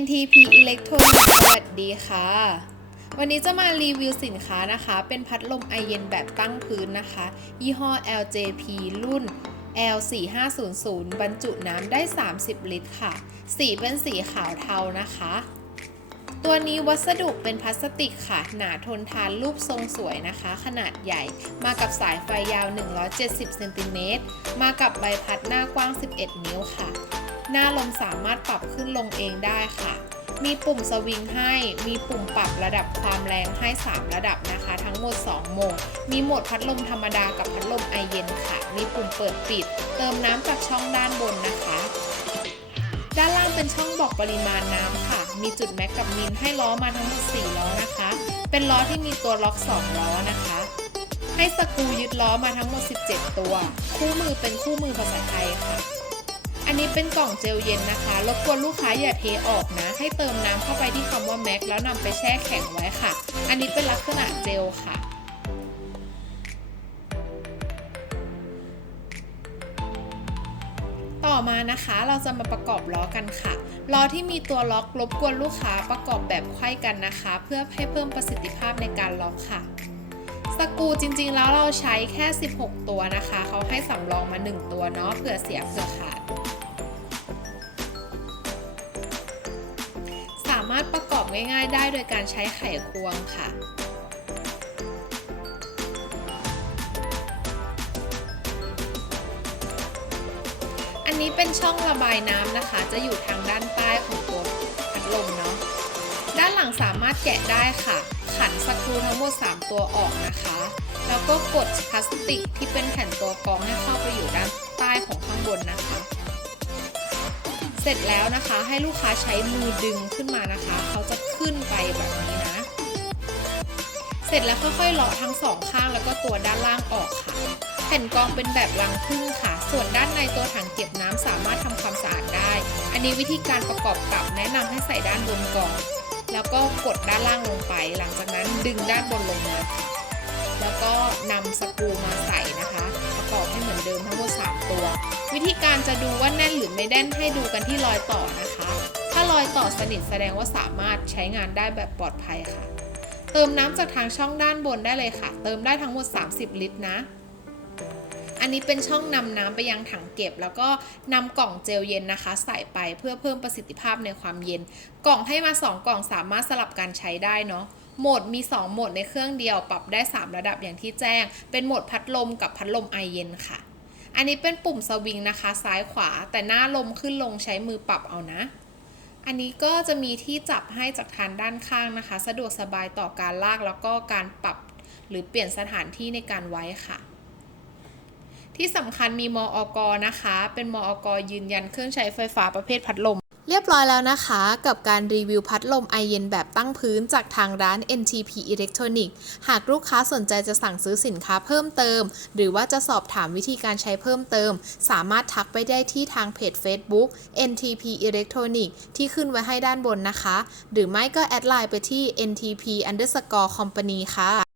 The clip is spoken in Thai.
NTP Electronics สวัสดีค่ะ วันนี้จะมารีวิวสินค้านะคะ เป็นพัดลมไอเย็นแบบตั้งพื้นนะคะ ยี่ห้อ LJP รุ่น L4500 บรรจุน้ำได้ 30 ลิตรค่ะ สีเป็นสีขาวเทานะคะ ตัวนี้วัสดุเป็นพลาสติกค่ะ หนาทนทานรูปทรงสวยนะคะ ขนาดใหญ่ มากับสายไฟยาว 170 เซนติเมตร มากับใบพัดหน้ากว้าง 11 นิ้วค่ะ หน้าลมสามารถปรับขึ้นลงเองได้ค่ะ มีปุ่มสวิงให้ มีปุ่มปรับระดับความแรงให้ 3 ระดับนะคะ ทั้งหมด 2 โหมด มีโหมดพัดลมธรรมดากับพัดลมไอเย็นค่ะ มีปุ่มเปิดปิด เติมน้ำจากช่องด้านบนนะคะ ด้านล่างเป็นช่องบอกปริมาณน้ำค่ะ มีจุดแม็กกับมินให้ล้อมาทั้งหมด4ล้อนะคะ เป็นล้อที่มีตัวล็อก 2 ล้อนะคะให้สกูยึดล้อมาทั้งหมด 17 ตัว คู่มือเป็นคู่มือภาษาไทยค่ะ เป็นกล่องเจลเย็นนะคะรบกวนลูกค้าอย่าเทออกนะ ให้เติมน้ำเข้าไปที่คำว่าแม็กแล้วนำไปแช่แข็งไว้ค่ะ อันนี้เป็นลักษณะเจลค่ะต่อมานะคะเราจะมาประกอบล้อกันค่ะล้อที่มีตัวล็อกรบกวนลูกค้าประกอบแบบไขว้กันนะคะ เพื่อให้เพิ่มประสิทธิภาพในการล็อกค่ะ สกูจริงๆแล้วเราใช้แค่ 16 ตัวนะคะ เขาให้สำรองมา 1 ตัวเนาะเผื่อเสียเผื่อขาด ง่ายๆ ได้โดยการใช้ไขควงค่ะ อันนี้เป็นช่องระบายน้ำนะคะ จะอยู่ทางด้านใต้ของตัวพัดลมเนาะ ด้านหลังสามารถแกะได้ค่ะ ขันสกรูทั้งหมด 3 ตัวออกนะคะ แล้วก็กดพลาสติกที่เป็นแผ่นตัวกรองให้เข้าไปอยู่ด้านใต้ของข้างบนนะคะ เสร็จแล้วนะคะให้ลูกค้าใช้มือดึงขึ้นมานะคะ เขาจะขึ้นไปแบบนี้นะ เสร็จแล้วค่อยๆเลาะทั้งสองข้างแล้วก็ตัวด้านล่างออกค่ะ แผ่นกองเป็นแบบรังพึ่งค่ะ ส่วนด้านในตัวถังเก็บน้ำสามารถทำความสะอาดได้ อันนี้วิธีการประกอบกับแนะนำให้ใส่ด้านบนก่อน แล้วก็กดด้านล่างลงไป หลังจากนั้นดึงด้านบนลงมา แล้วก็นำสกรู ธีการจะดูว่าแน่นหรือไม่แน่นให้ดูกันที่รอยต่อนะคะ ถ้ารอยต่อสนิทแสดงว่าสามารถใช้งานได้แบบปลอดภัยค่ะ เติมน้ำจากทางช่องด้านบนได้เลยค่ะ เติมได้ทั้งหมด 30 ลิตรนะ อันนี้เป็นช่องนำน้ำไปยังถังเก็บ แล้วก็นำกล่องเจลเย็นนะคะ ใส่ไปเพื่อเพิ่มประสิทธิภาพในความเย็น กล่องให้มา 2 กล่องสามารถสลับการใช้ได้เนาะโหมดมี 2 โหมดในเครื่องเดียว ปรับได้ 3 ระดับอย่างที่แจ้ง เป็นโหมดพัดลมกับพัดลมไอเย็นค่ะ อันนี้เป็นปุ่มสวิงนะคะ ซ้ายขวาแต่หน้าลมขึ้นลงใช้มือปรับเอานะ อันนี้ก็จะมีที่จับให้จากทางด้านข้างนะคะ สะดวกสบายต่อการลากแล้วก็การปรับหรือเปลี่ยนสถานที่ในการไว้ค่ะ ที่สำคัญมีมออกนะคะ เป็นมออกยืนยันเครื่องใช้ไฟฟ้าประเภทพัดลม เรียบร้อยแล้วนะคะ กับการรีวิวพัดลมไอเย็นแบบตั้งพื้นจากทางร้าน NTP Electronics หากลูกค้าสนใจจะสั่งซื้อสินค้าเพิ่มเติม หรือว่าจะสอบถามวิธีการใช้เพิ่มเติม สามารถทักไปได้ที่ทางเพจ Facebook NTP Electronics ที่ขึ้นไว้ให้ด้านบนนะคะ หรือไม่ก็แอดไลน์ไปที่ NTP underscore company ค่ะ